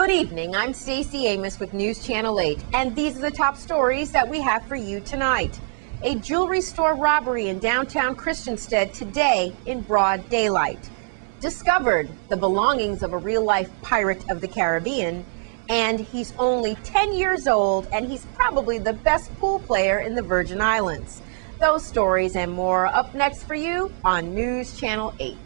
Good evening. I'm Stacey Amos with News Channel 8, and these are the top stories that we have for you tonight. A jewelry store robbery in downtown Christiansted today in broad daylight. Discovered the belongings of a real-life pirate of the Caribbean, and he's only 10 years old, and he's probably the best pool player in the Virgin Islands. Those stories and more up next for you on News Channel 8.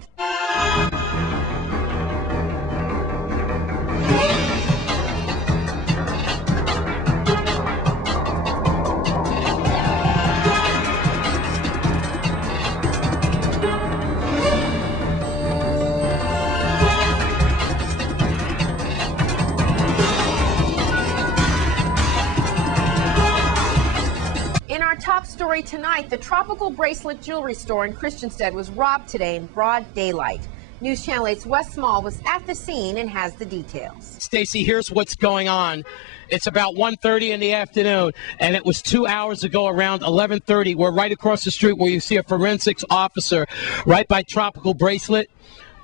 In our top story tonight, the Tropical Bracelet Jewelry Store in Christiansted was robbed today in broad daylight. News Channel 8's Wes Small was at the scene and has the details. Stacey, here's what's going on. It's about 1:30 in the afternoon, and it was 2 hours ago around 11:30. We're right across the street where you see a forensics officer right by Tropical Bracelet.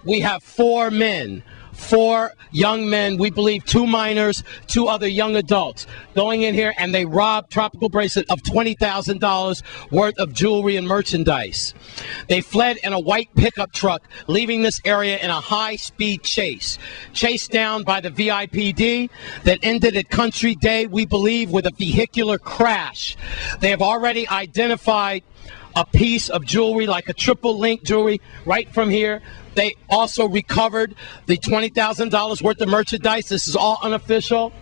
We have four young men, we believe 2 minors, 2 other young adults, going in here, and they robbed Tropical Bracelet of $20,000 worth of jewelry and merchandise. They fled in a white pickup truck, leaving this area in a high-speed chase. Chased down by the VIPD that ended at Country Day, we believe, with a vehicular crash. They have already identified a piece of jewelry, like a triple link jewelry, right from here. They also recovered the $20,000 worth of merchandise. This is all unofficial.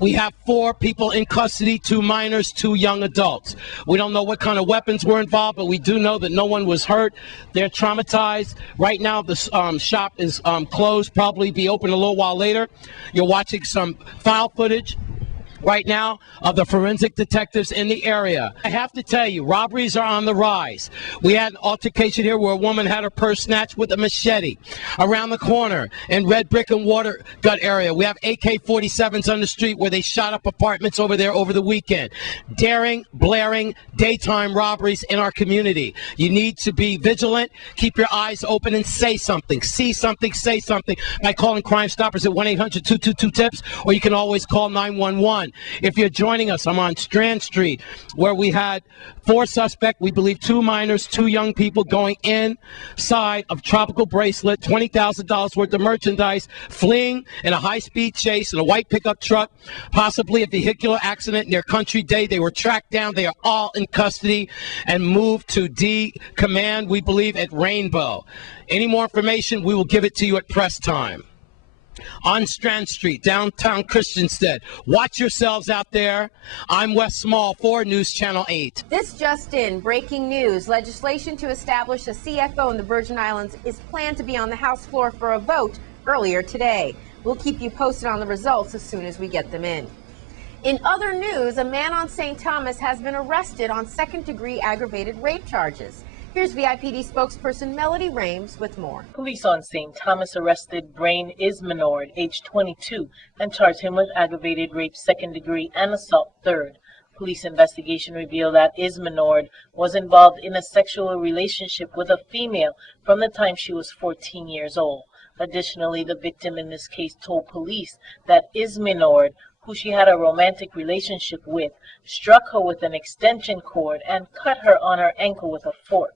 We have 4 people in custody, 2 minors, 2 young adults. We don't know what kind of weapons were involved, but we do know that no one was hurt. They're traumatized. Right now, the shop is closed, probably be open a little while later. You're watching some file footage right now of the forensic detectives in the area. I have to tell you, robberies are on the rise. We had an altercation here where a woman had her purse snatched with a machete. Around the corner in Red Brick and Water Gut area, we have AK-47s on the street where they shot up apartments over there over the weekend. Daring, blaring, daytime robberies in our community. You need to be vigilant, keep your eyes open, and say something. See something, say something by calling Crime Stoppers at 1-800-222-TIPS, or you can always call 911. If you're joining us, I'm on Strand Street, where we had 4 suspects, we believe 2 minors, 2 young people going inside of Tropical Bracelet, $20,000 worth of merchandise, fleeing in a high-speed chase in a white pickup truck, possibly a vehicular accident near Country Day. They were tracked down. They are all in custody and moved to D Command, we believe, at Rainbow. Any more information, we will give it to you at press time. On Strand Street, downtown Christiansted. Watch yourselves out there. I'm Wes Small for News Channel 8. This just in, breaking news. Legislation to establish a CFO in the Virgin Islands is planned to be on the House floor for a vote earlier today. We'll keep you posted on the results as soon as we get them in. In other news, a man on St. Thomas has been arrested on second-degree aggravated rape charges. Here's VIPD spokesperson Melody Rames with more. Police on St. Thomas arrested Brain Ismenord, age 22, and charged him with aggravated rape second degree and assault third. Police investigation revealed that Ismenord was involved in a sexual relationship with a female from the time she was 14 years old. Additionally, the victim in this case told police that Ismenord, who she had a romantic relationship with, struck her with an extension cord and cut her on her ankle with a fork.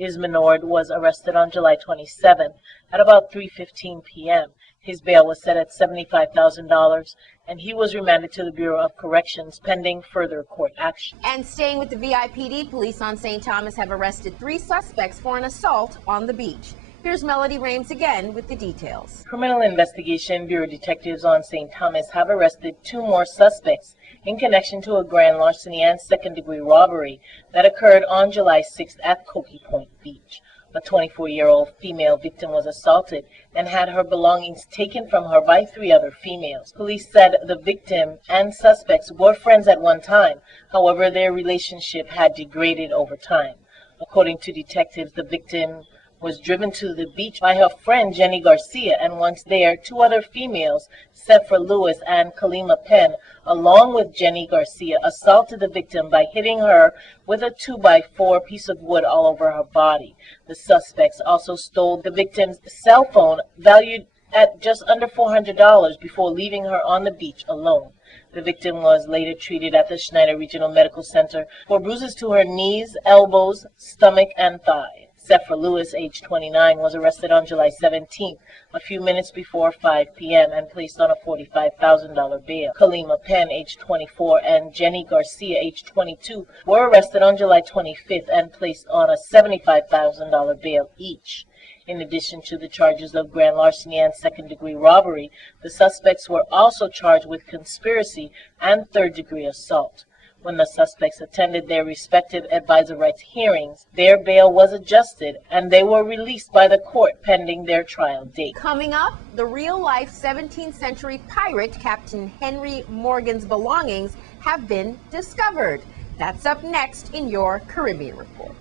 Ismenord was arrested on July 27 at about 3:15 p.m. His bail was set at $75,000, and he was remanded to the Bureau of Corrections pending further court action. And staying with the VIPD, police on St. Thomas have arrested 3 suspects for an assault on the beach. Here's Melody Rames again with the details. Criminal Investigation Bureau detectives on St. Thomas have arrested 2 more suspects in connection to a grand larceny and second-degree robbery that occurred on July 6th at Cokey Point Beach. A 24-year-old female victim was assaulted and had her belongings taken from her by 3 other females. Police said the victim and suspects were friends at one time. However, their relationship had degraded over time. According to detectives, the victim was driven to the beach by her friend Jenny Garcia, and once there, 2 other females, Sephra Lewis and Kalima Penn, along with Jenny Garcia, assaulted the victim by hitting her with a 2x4 piece of wood all over her body. The suspects also stole the victim's cell phone, valued at just under $400 before leaving her on the beach alone. The victim was later treated at the Schneider Regional Medical Center for bruises to her knees, elbows, stomach, and thigh. Sephra Lewis, age 29, was arrested on July 17th, a few minutes before 5 p.m., and placed on a $45,000 bail. Kalima Penn, age 24, and Jenny Garcia, age 22, were arrested on July 25th and placed on a $75,000 bail each. In addition to the charges of grand larceny and second-degree robbery, the suspects were also charged with conspiracy and third-degree assault. When the suspects attended their respective advisor rights hearings, their bail was adjusted and they were released by the court pending their trial date. Coming up, the real-life 17th century pirate Captain Henry Morgan's belongings have been discovered. That's up next in your Caribbean Report.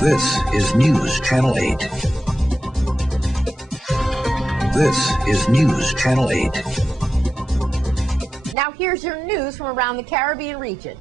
This is News Channel 8. This is News Channel 8. Now here's your news from around the Caribbean region.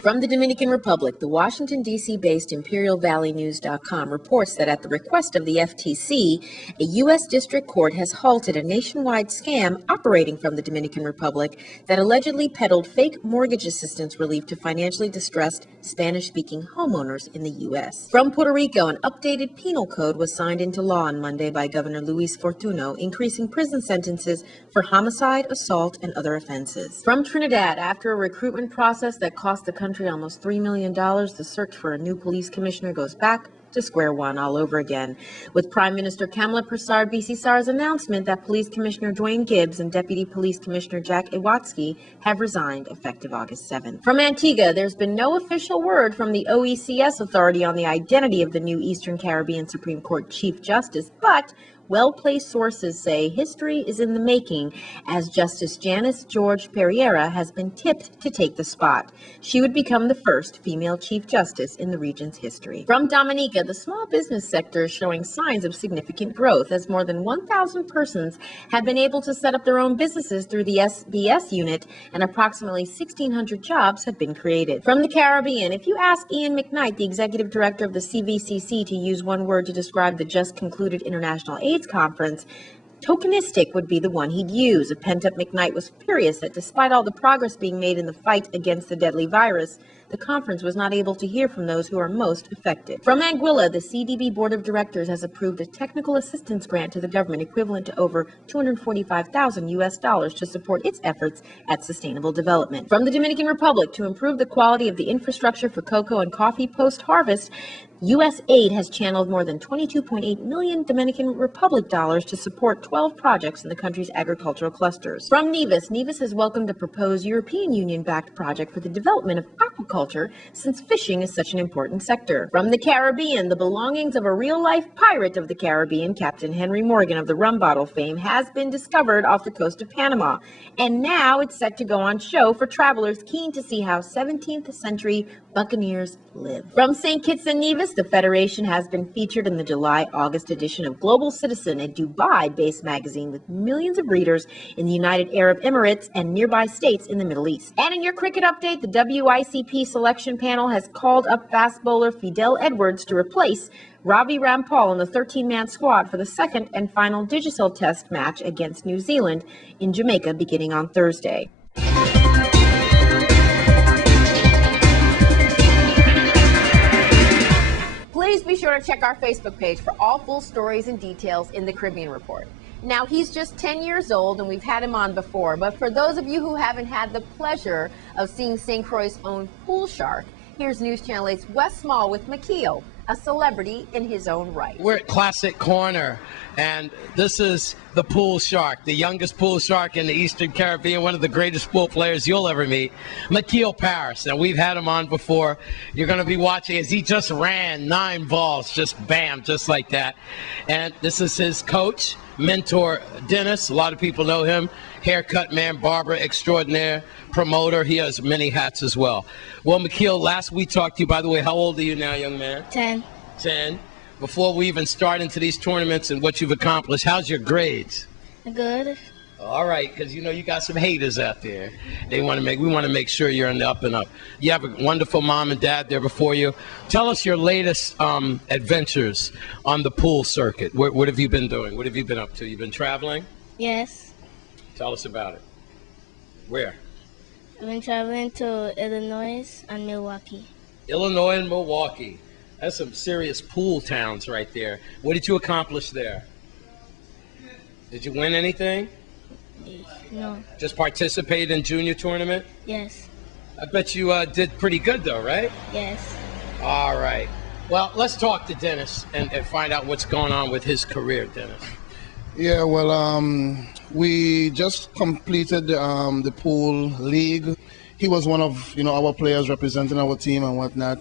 From the Dominican Republic, the Washington, D.C.-based ImperialValleyNews.com reports that at the request of the FTC, a U.S. district court has halted a nationwide scam operating from the Dominican Republic that allegedly peddled fake mortgage assistance relief to financially distressed Spanish-speaking homeowners in the U.S. From Puerto Rico, an updated penal code was signed into law on Monday by Governor Luis Fortuno, increasing prison sentences for homicide, assault, and other offenses. From Trinidad, after a recruitment process that cost the country almost $3 million, the search for a new police commissioner goes back to square one all over again, with Prime Minister Kamala Persad-Bissessar's announcement that Police Commissioner Dwayne Gibbs and Deputy Police Commissioner Jack Iwatsky have resigned effective August 7th. From Antigua, there's been no official word from the OECS authority on the identity of the new Eastern Caribbean Supreme Court Chief Justice, but well-placed sources say history is in the making, as Justice Janice George Pereira has been tipped to take the spot. She would become the first female Chief Justice in the region's history. From Dominica, the small business sector is showing signs of significant growth, as more than 1,000 persons have been able to set up their own businesses through the SBS unit, and approximately 1,600 jobs have been created. From the Caribbean, if you ask Ian McKnight, the executive director of the CVCC, to use one word to describe the just concluded International AIDS Conference, tokenistic would be the one he'd use. A pent-up McKnight was furious that despite all the progress being made in the fight against the deadly virus, the conference was not able to hear from those who are most affected. From Anguilla, the CDB Board of Directors has approved a technical assistance grant to the government equivalent to over $245,000 to support its efforts at sustainable development. From the Dominican Republic, to improve the quality of the infrastructure for cocoa and coffee post-harvest, U.S. aid has channeled more than $22.8 million Dominican Republic dollars to support 12 projects in the country's agricultural clusters. From Nevis, Nevis has welcomed a proposed European Union-backed project for the development of aquaculture, since fishing is such an important sector. From the Caribbean, the belongings of a real-life pirate of the Caribbean, Captain Henry Morgan of the rum bottle fame, has been discovered off the coast of Panama, and now it's set to go on show for travelers keen to see how 17th century Buccaneers live. From St. Kitts and Nevis, the Federation has been featured in the July-August edition of Global Citizen, a Dubai-based magazine with millions of readers in the United Arab Emirates and nearby states in the Middle East. And in your cricket update, the WICP selection panel has called up fast bowler Fidel Edwards to replace Ravi Rampal in the 13-man squad for the second and final Digicel Test match against New Zealand in Jamaica beginning on Thursday. Please be sure to check our Facebook page for all full stories and details in the Caribbean Report. Now, he's just 10 years old, and we've had him on before, but for those of you who haven't had the pleasure of seeing St. Croix's own pool shark, here's News Channel 8's Wes Small with McKeel, a celebrity in his own right. We're at Classic Corner, and this is the pool shark, the youngest pool shark in the Eastern Caribbean, one of the greatest pool players you'll ever meet, McKeel Paris. Now, we've had him on before. You're going to be watching as he just ran 9 balls, just bam, just like that. And this is his coach, mentor, Dennis. A lot of people know him. Haircut man, barber extraordinaire, promoter. He has many hats as well. Well, McKeel, last we talked to you, by the way, how old are you now, young man? 10. 10. Before we even start into these tournaments and what you've accomplished, how's your grades? Good. All right, because you know you got some haters out there. We want to make sure you're in the up and up. You have a wonderful mom and dad there before you. Tell us your latest adventures on the pool circuit. What have you been doing? What have you been up to? You've been traveling? Yes. Tell us about it. Where? I've been traveling to Illinois and Milwaukee. Illinois and Milwaukee. That's some serious pool towns right there. What did you accomplish there? Did you win anything? No. Just participate in junior tournament? Yes. I bet you did pretty good though, right? Yes. All right. Well, let's talk to Dennis and find out what's going on with his career, Dennis. Yeah, well, we just completed the pool league. He was one of our players representing our team and whatnot.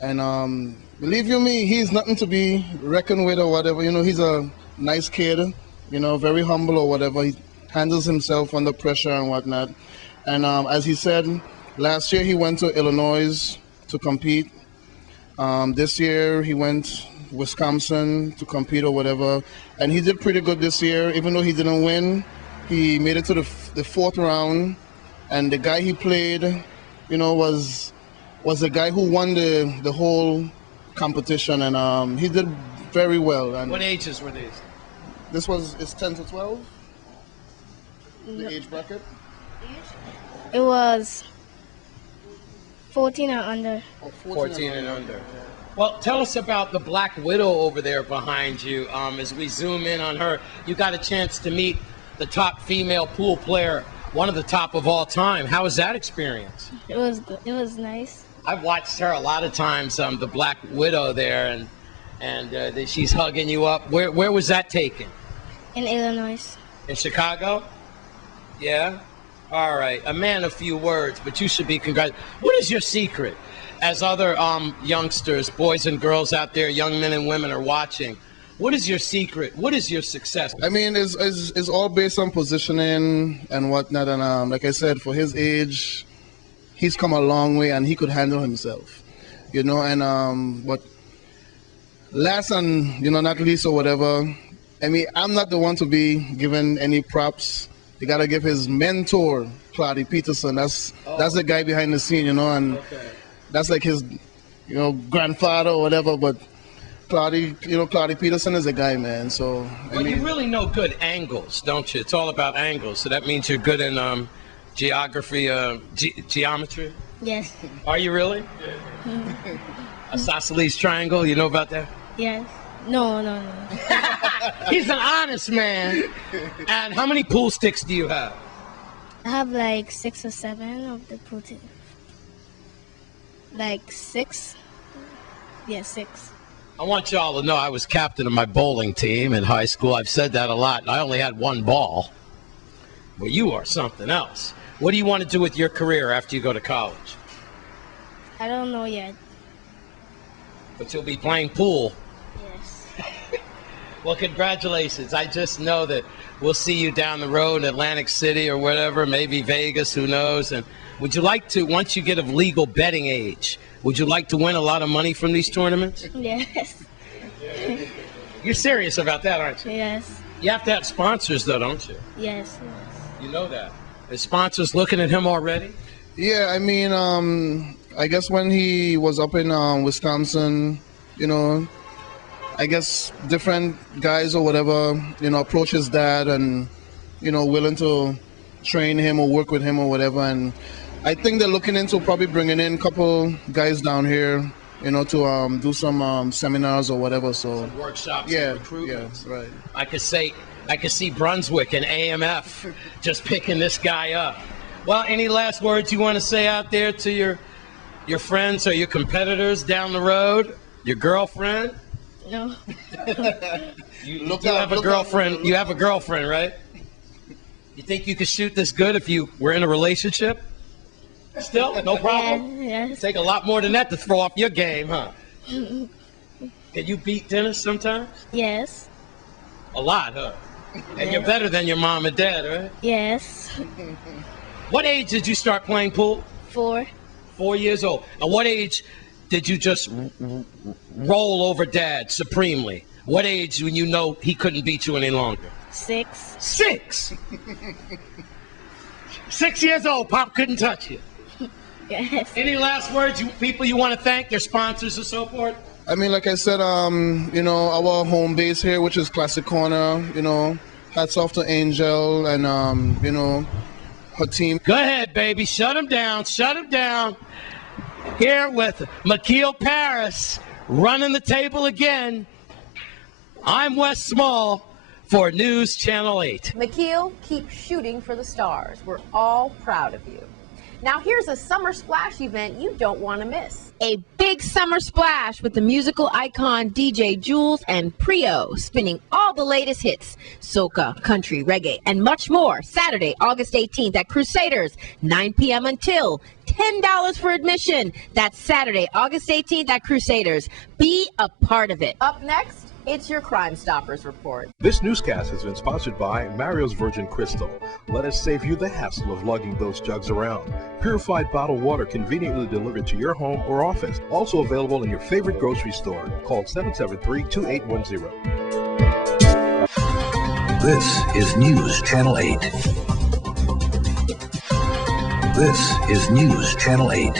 And believe you me, he's nothing to be reckoned with or whatever. He's a nice kid, very humble or whatever. He handles himself under pressure and whatnot. And as he said, last year he went to Illinois to compete. This year he went Wisconsin to compete or whatever, and he did pretty good this year. Even though he didn't win, he made it to the fourth round, and the guy he played, was the guy who won the whole competition, and he did very well. And what ages were these? It's 10 to 12, the age bracket. It was 14 and under. 14 and under. Well, tell us about the Black Widow over there behind you. As we zoom in on her, you got a chance to meet the top female pool player, one of the top of all time. How was that experience? It was good. It was nice. I've watched her a lot of times, the Black Widow there, and she's hugging you up. Where was that taken? In Illinois. In Chicago? Yeah? All right. A man of few words, but you should be congratulated. What is your secret? As other youngsters, boys and girls out there, young men and women are watching, what is your secret? What is your success? I mean, it's all based on positioning and whatnot. And like I said, for his age, he's come a long way and he could handle himself, And but last and not least or whatever, I mean, I'm not the one to be given any props. You gotta give his mentor, Claudia Peterson. That's the guy behind the scene, and. Okay. That's like his, grandfather or whatever. But Claudia Peterson is a guy, man. So well, you really know good angles, don't you? It's all about angles. So that means you're good in geography, geometry. Yes. Are you really? Isosceles triangle. You know about that? Yes. No. He's an honest man. And how many pool sticks do you have? I have like 6 or 7 of the pool sticks. Like 6? Yeah, 6. I want y'all to know I was captain of my bowling team in high school. I've said that a lot. I only had one ball. Well, you are something else. What do you want to do with your career after you go to college? I don't know yet. But you'll be playing pool. Yes. Well, congratulations. I just know that we'll see you down the road in Atlantic City or whatever, maybe Vegas, who knows. And would you like to, once you get of legal betting age, would you like to win a lot of money from these tournaments? Yes. You're serious about that, aren't you? Yes. You have to have sponsors, though, don't you? Yes. You know that. Is sponsors looking at him already? Yeah, I mean, I guess when he was up in Wisconsin, I guess different guys or whatever, approach his dad and, willing to train him or work with him or whatever. And I think they're looking into probably bringing in a couple guys down here, to do some seminars or whatever. So some workshops, yeah, and recruitment. Yeah, right. I could see Brunswick and AMF just picking this guy up. Well, any last words you want to say out there to your friends or your competitors down the road? Your girlfriend? No. You have a girlfriend. You have a girlfriend, right? You think you could shoot this good if you were in a relationship? Still, no problem. Yes. Take a lot more than that to throw off your game, huh? Can you beat Dennis sometimes? Yes. A lot, huh? And you're better than your mom and dad, right? Yes. What age did you start playing pool? 4. 4 years old. At what age did you just roll over dad supremely? What age when you know he couldn't beat you any longer? 6. 6. 6 years old, Pop couldn't touch you. Yes. Any last words, people you want to thank, their sponsors and so forth? I mean, like I said, you know, our home base here, which is Classic Corner, you know, hats off to Angel and, you know, her team. Go ahead, baby. Shut him down. Shut him down. Here with McKeel Paris running the table again. I'm Wes Small for News Channel 8. McKeel, keep shooting for the stars. We're all proud of you. Now here's a summer splash event you don't want to miss. A big summer splash with the musical icon DJ Jules and Prio spinning all the latest hits, soca, country, reggae, and much more. Saturday, August 18th at Crusaders, 9 p.m. until $10 for admission. That's Saturday, August 18th at Crusaders. Be a part of it. Up next, it's your Crime Stoppers report. This newscast has been sponsored by Mario's Virgin Crystal. Let us save you the hassle of lugging those jugs around. Purified bottled water conveniently delivered to your home or office. Also available in your favorite grocery store. Call 773-2810. This is News Channel 8. This is News Channel 8.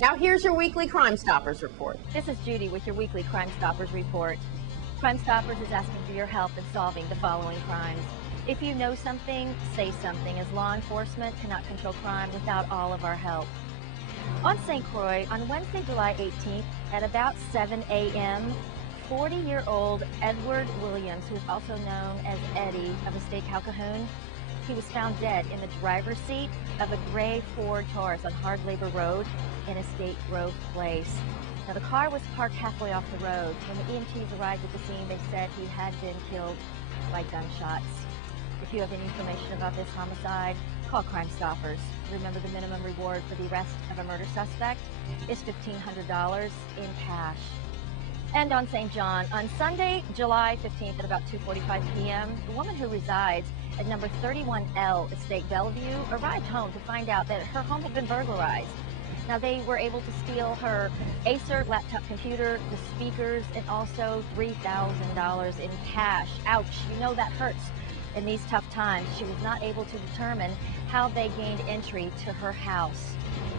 Now here's your weekly Crime Stoppers report. This is Judy with your weekly Crime Stoppers report. Crime Stoppers is asking for your help in solving the following crimes. If you know something, say something, as law enforcement cannot control crime without all of our help. On St. Croix, on Wednesday, July 18th, at about 7 a.m., 40-year-old Edward Williams, who is also known as Eddie of Estate Calcahoon, he was found dead in the driver's seat of a gray Ford Taurus on Hard Labor Road in Estate Grove Place. Now, the car was parked halfway off the road. When the EMTs arrived at the scene, they said he had been killed by gunshots. If you have any information about this homicide, call Crime Stoppers. Remember, the minimum reward for the arrest of a murder suspect is $1,500 in cash. And on St. John, on Sunday, July 15th at about 2:45 p.m., the woman who resides at number 31L Estate Bellevue arrived home to find out that her home had been burglarized. Now, they were able to steal her Acer laptop computer, the speakers, and also $3,000 in cash. Ouch, you know that hurts. In these tough times, she was not able to determine how they gained entry to her house.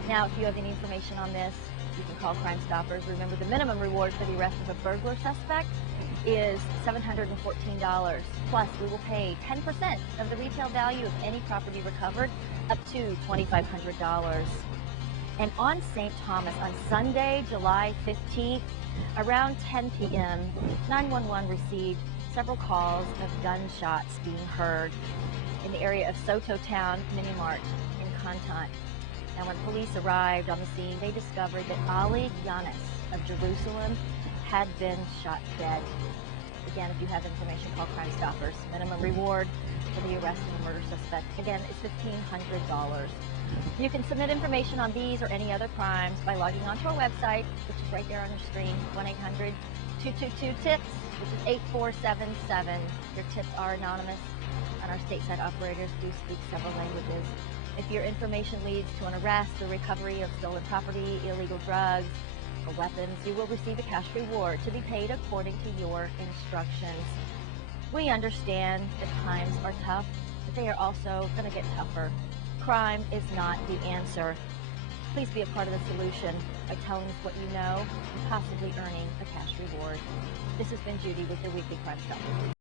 Now, if you have any information on this, you can call Crime Stoppers. Remember, the minimum reward for the arrest of a burglar suspect is $714. Plus, we will pay 10% of the retail value of any property recovered, up to $2,500. And on St. Thomas, on Sunday, July 15th, around 10 p.m., 911 received several calls of gunshots being heard in the area of Soto Town Mini Mart in Contant. Now, when police arrived on the scene, they discovered that Ali Yanis of Jerusalem had been shot dead. Again, if you have information, call Crime Stoppers. Minimum reward for the arrest of a murder suspect, again, is $1,500. You can submit information on these or any other crimes by logging onto our website, which is right there on your screen, 1-800-222-TIPS, which is 8477. Your tips are anonymous, and our stateside operators do speak several languages. If your information leads to an arrest or recovery of stolen property, illegal drugs, or weapons, you will receive a cash reward to be paid according to your instructions. We understand that times are tough, but they are also going to get tougher. Crime is not the answer. Please be a part of the solution by telling us what you know and possibly earning a cash reward. This has been Judy with your weekly Crime Stoppers.